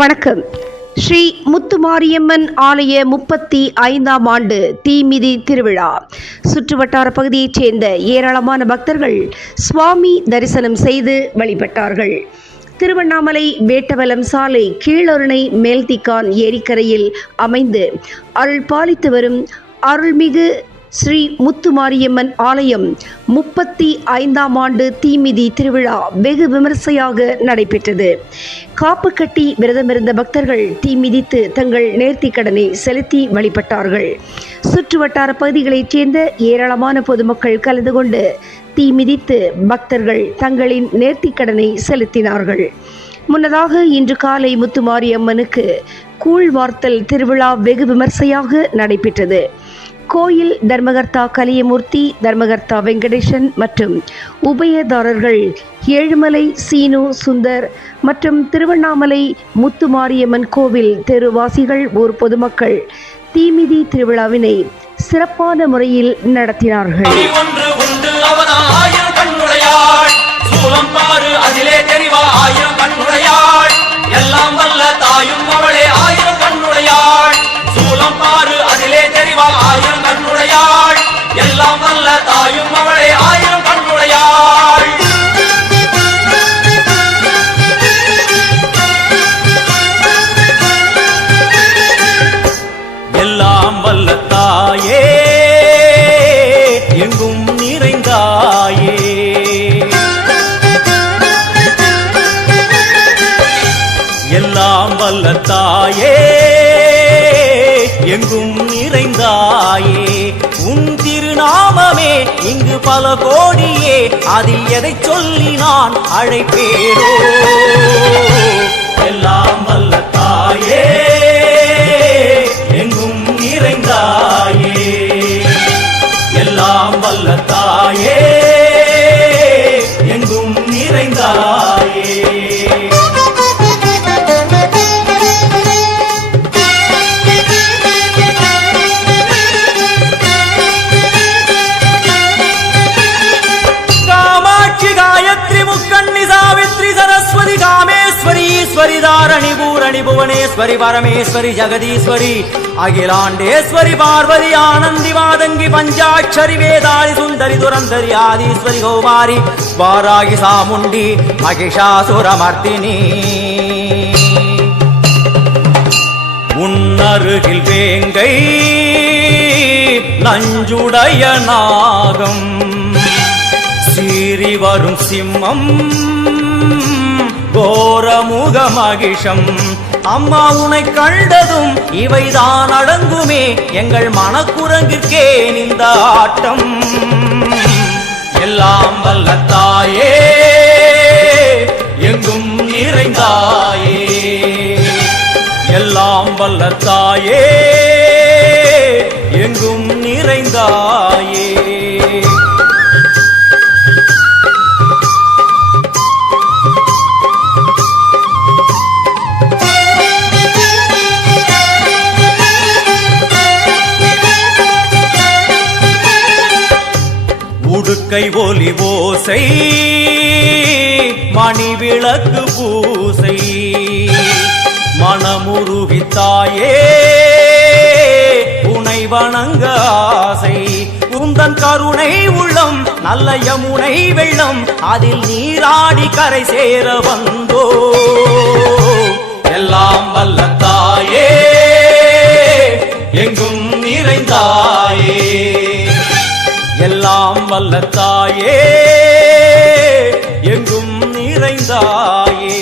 வணக்கம். ஸ்ரீ முத்துமாரியம்மன் ஆலய 35ஆம் ஆண்டு தீமிதி திருவிழா. சுற்றுவட்டார பகுதியைச் சேர்ந்த ஏராளமான பக்தர்கள் சுவாமி தரிசனம் செய்து வழிபட்டார்கள். திருவண்ணாமலை வேட்டவலம் சாலை கீழருணை மேல்திக்கான் ஏரிக்கரையில் அமைந்து அருள் பாலித்து வரும் அருள்மிகு ஸ்ரீ முத்துமாரியம்மன் ஆலயம் 35ஆம் ஆண்டு தீமிதி திருவிழா வெகு விமர்சையாக நடைபெற்றது. காப்பு கட்டி விரதமிருந்த பக்தர்கள் தீமிதித்து தங்கள் நேர்த்திக்கடனை செலுத்தி வழிபட்டார்கள். சுற்றுவட்டார பகுதிகளைச் சேர்ந்த ஏராளமான பொதுமக்கள் கலந்து கொண்டு தீமிதித்து பக்தர்கள் தங்களின் நேர்த்திக்கடனை செலுத்தினார்கள். முன்னதாக இன்று காலை முத்துமாரியம்மனுக்கு கூழ் வார்த்தல் திருவிழா வெகு விமர்சையாக நடைபெற்றது. கோயில் தர்மகர்த்தா கலியமூர்த்தி, தர்மகர்த்தா வெங்கடேசன் மற்றும் உபயதாரர்கள் ஏழுமலை சீனு சுந்தர் மற்றும் திருவண்ணாமலை முத்துமாரியம்மன் கோவில் தெருவாசிகள் ஊர் பொதுமக்கள் தீமிதி திருவிழாவினை சிறப்பான முறையில் நடத்தினார்கள். எல்லாம் வல்ல தாயும் அவளே ஆயிரம் கண்ணுடையாள், சூலம் பாரு அதிலே தெரிவாள் ஆயிரம் கண்ணுடையாள், எல்லாம் வல்ல தாயும் அவளே ஆயிரம் கண்ணுடையாள். எல்லாம் வல்ல தாயே எங்கும் நிறைந்தாயே, எல்லாம் வல்ல தாயே எங்கும் நிறைந்தாயே, உன் திருநாமமே இங்கு பல கோடியே, அதில் எதை சொல்லி நான் அழைப்பேனோ. எல்லாம் வல்ல தாயே எங்கும் நிறைந்தாயே, எல்லாம் வல்ல தாயே எங்கும் நிறைந்தாயே. कामेश्वरी दारणी पूरणी भुवनेश्वरी परमेश्वरी जगदीश्वरी अखिलांडेश्वरी पार्वती आनंदी वादंगी पंचाक्षरी वेदाली सुंदरी दुरंधरी आदिश्वरी गौमारी वारागी सामुंडी महिषासुरमर्दिनी. உன்னருகில் வேங்கை நஞ்சுடைய நாகம் சீறி வரும் சிம்மம் கோரமுக மகிஷம், அம்மா உனை கண்டதும் இவைதான் அடங்குமே எங்கள் மனக்குரங்கிற்கே இந்த ஆட்டம். எல்லாம் வல்ல தாயே எங்கும் நிறைந்தாயே, எல்லாம் வல்ல தாயே எங்கும் நிறைந்தாயே. உடுக்கை ஒலி ஓசை மணி விளக்கு பூசை மனமுருகித்தாயே உனை வணங்க ஆசை, உந்தன் கருணை உள்ளம் நல்ல யமுனை வெள்ளம் அதில் நீராடி கரை சேர வந்தோ. எல்லாம் வல்ல தாயே எங்கும் நிறைந்தாயே, எல்லாம் வல்ல தாயே எங்கும் நிறைந்தாயே.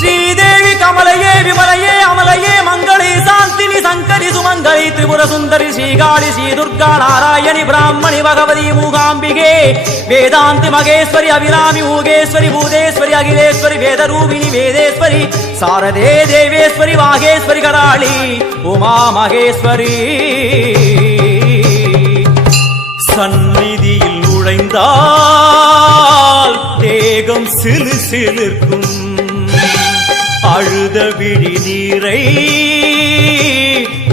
ஸ்ரீதேவி கமலையே விமலையே அமலையே மங்களே சாந்தினி சங்கரி சுமங்கலி திரிபுர சுந்தரி ஸ்ரீகாளி ஸ்ரீ துர்கா நாராயணி பிராமணி பகவதி மூகாம்பிகே வேதாந்தி மகேஸ்வரி அபிராமி ஊகேஸ்வரி பூதேஸ்வரி அகிலேஸ்வரி வேதரூபிணி வேதேஸ்வரி சாரதே தேவேஸ்வரி வாகேஸ்வரி கராளி உமா மகேஸ்வரி. சந்நிதியில் நுழைந்தால் தேகம் சிலு சிலிர்க்கும், அழுத விழி நீரை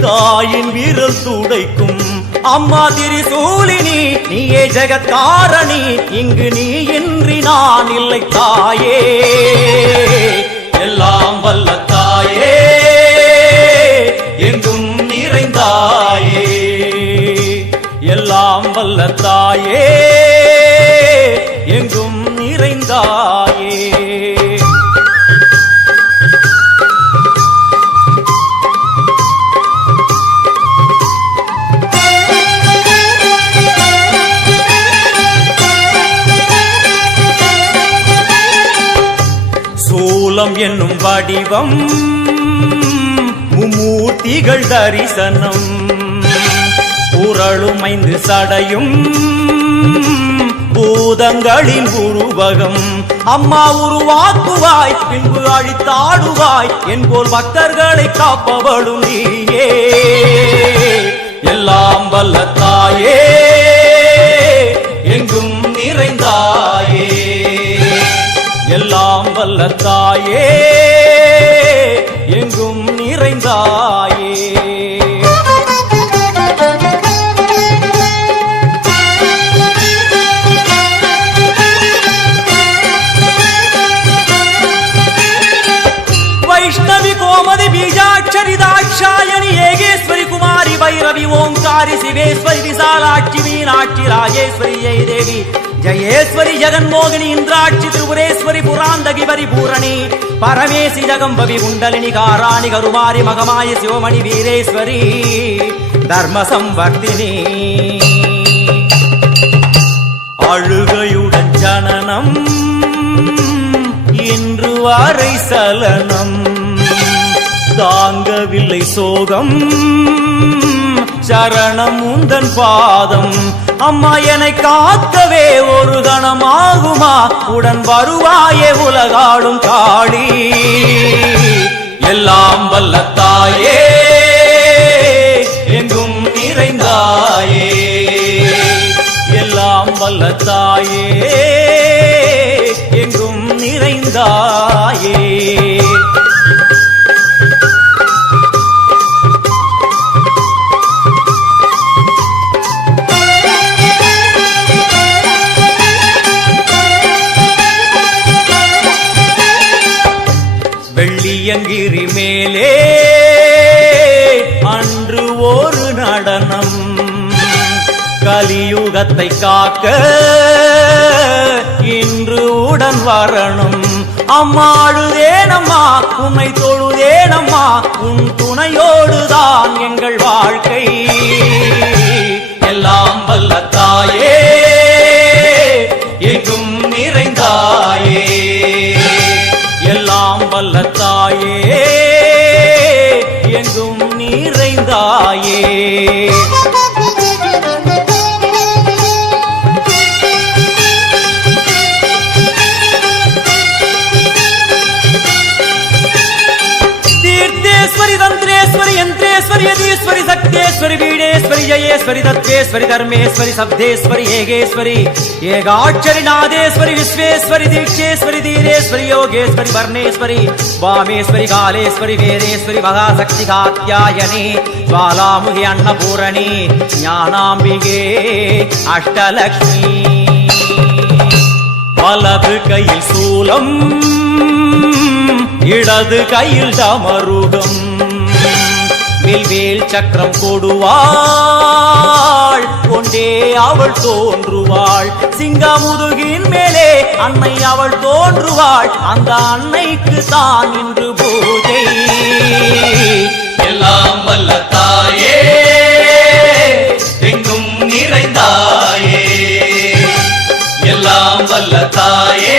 தாயின் விரல் துடைக்கும் அம்மா திரிசூலினி நீயே ஜெகத்காரணி இங்கு நீ இன்றி நான் இல்லை தாயே எல்லாம் வல்ல தாயே எங்கும் நிறைந்தாயே எல்லாம் வல்ல தாயே எங்கும் நிறைந்தாயே சூலம் என்னும் வடிவம் மும்மூர்த்திகள் தரிசனம் புரளும் 5 சடையும் பூதங்களின் உருவகம் அம்மா உருவாக்குவாய் பின்பு அழித்தாடுவாய் என்போல் பக்தர்களை காப்பவளும் நீயே எல்லாம் வல்ல தாயே எங்கும் நிறைந்தாயே எல்லாம் வல்ல தாயே எங்கும் நிறைந்தாயே வைஷ்ணவி கோமதி பீஜாட்சரி தாட்சாயணி ஏகேஸ்வரி குமாரி வைரவி ஓங்காரி சிவேஸ்வரி விசாலாட்சி மீனாட்சி ராஜேஸ்வரி ஜெய தேவி ஜயேஸ்வரி ஜெகன்மோகினி இந்திராட்சி திரிபுரேஸ்வரி புராந்தகி பரிபூரணி பரமேசி ஜகம்பவி குண்டலினி காராணி கருமாரி மகமாயி சிவமணி வீரேஸ்வரி தர்ம சம்வர்த்தினி அழுகையுடன் ஜனனம் இன்று வரை சலனம் தாங்கவில்லை சோகம் சரணம் உந்தன் பாதம் அம்மா என்னை காக்கவே ஒரு கணமாகுமா உடன் வருவாயே உலகாடும் காளி எல்லாம் வல்ல தாயே எங்கும் நிறைந்தாயே எல்லாம் வல்ல தாயே எங்கும் நிறைந்தாயே வெள்ளியங்கிரி மேலே அன்று ஒரு நடனம் கலியுகத்தை காக்க இன்று உடன் வரணும் அம்மாடுதேனம்மா உன்னை தொழுதேனம்மா உன் துணையோடுதான் எங்கள் வாழ்க்கை எல்லாம் வல்ல தாயே எங்கும் நிறைந்தாயே எல்லாம் வல்ல தாயே எங்கும் நிறைந்தாயே தீர்த்தேஸ்வரி தந்திரேஸ்வரி யந்திரேஸ்வரி யதீஸ்வரி சக்தேஸ்வரி வீடேஸ்வரி ஜயேஸ்வரி தத்வேஸ்வரி தர்மேஸ்வரி சப்தேஸ்வரி ஏகேஸ்வரி ஏகாட்சரி நாதேஸ்வரி விஸ்வேஸ்வரி தீட்சேஸ்வரி தீரேஸ்வரி யோகேஸ்வரி வர்ணேஸ்வரி வாமேஸ்வரி காலேஸ்வரி வேதேஸ்வரி மகாசக்தி காத்யாயனி ஜ்வாலாமுகி அன்னபூரணி ஞானாம்பிகே அஷ்டலக்ஷ்மி வலது கையில் சூலம் இடது கையில் டமருகம் வில்வேல் சக்கரம் கொடுவாள் கொண்டே அவள் தோன்றுவாள் சிங்கமுதுகின் மேலே அன்னை அவள் தோன்றுவாள் அந்த அன்னைக்கு தான் இன்று பூஜை எல்லாம் வல்ல தாயே எங்கும் நிறைந்தாயே எல்லாம் வல்ல தாயே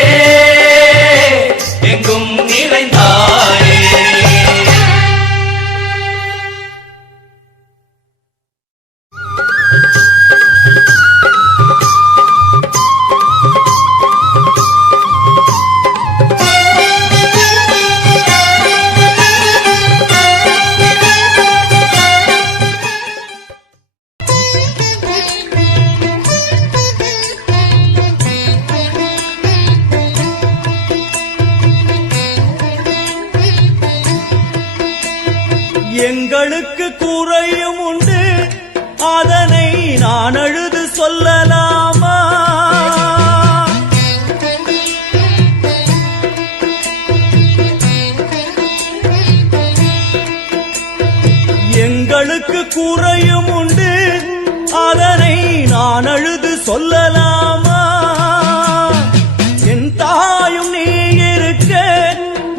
எங்கும் நிறைந்தாயே எங்களுக்கு கூற எங்களுக்கு குறையும் உண்டு அதனை நான் அழுது சொல்லலாமா என் தாயும் நீ இருக்க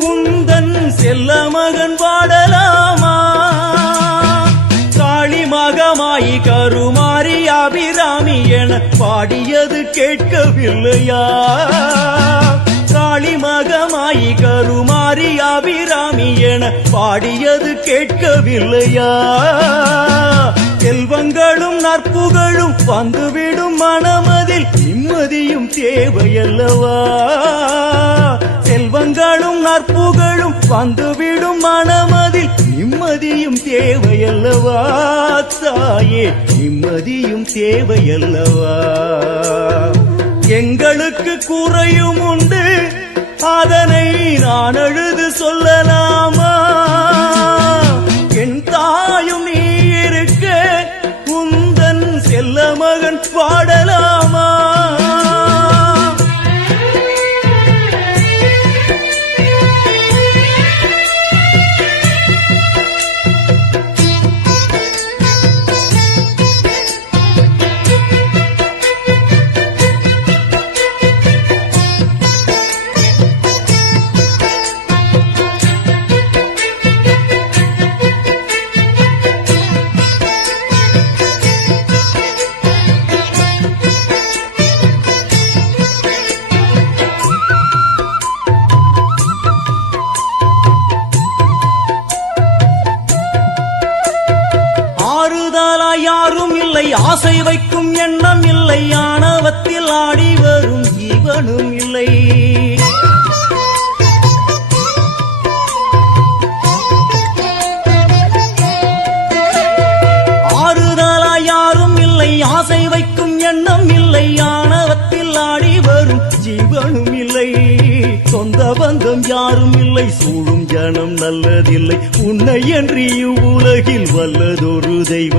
உந்தன் செல்ல மகன் பாடலாமா காளி மகமாயி கருமாரி அபிராமி என பாடியது கேட்கவில்லையா காளி மகமாயி கருமாரி அபிராமி என பாடியது கேட்கவில்லையா செல்வங்களும் நற்புகழும் வந்துவிடும் மனமதில் நிம்மதியும் தேவையல்லவா செல்வங்களும் நற்புகழும் வந்துவிடும் மனமதில் நிம்மதியும் தேவையல்லவா தாயே நிம்மதியும் தேவையல்லவா எங்களுக்கு குறையும் உண்டு அதனை நான் அழுது சொல்லலாமா என் தாயும் நீ இருக்க உந்தன் செல்ல மகன் பாடலாமா யாரும் இல்லை ஆசை வைக்கும் எண்ணம் இல்லை ஆணவத்தில் ஆடி வரும் ஜீவனும் இல்லை ஆறுதலா யாரும் இல்லை ஆசை வைக்கும் எண்ணம் இல்லை ஆணவத்தில் ஆடி வரும் ஜீவனும் இல்லை சொந்த பந்தம் யாரும் இல்லை சூழும் ஜனம் நல்லதில்லை உன்னை என்று இவ்வுலகில் வல்லதொரு தெய்வம்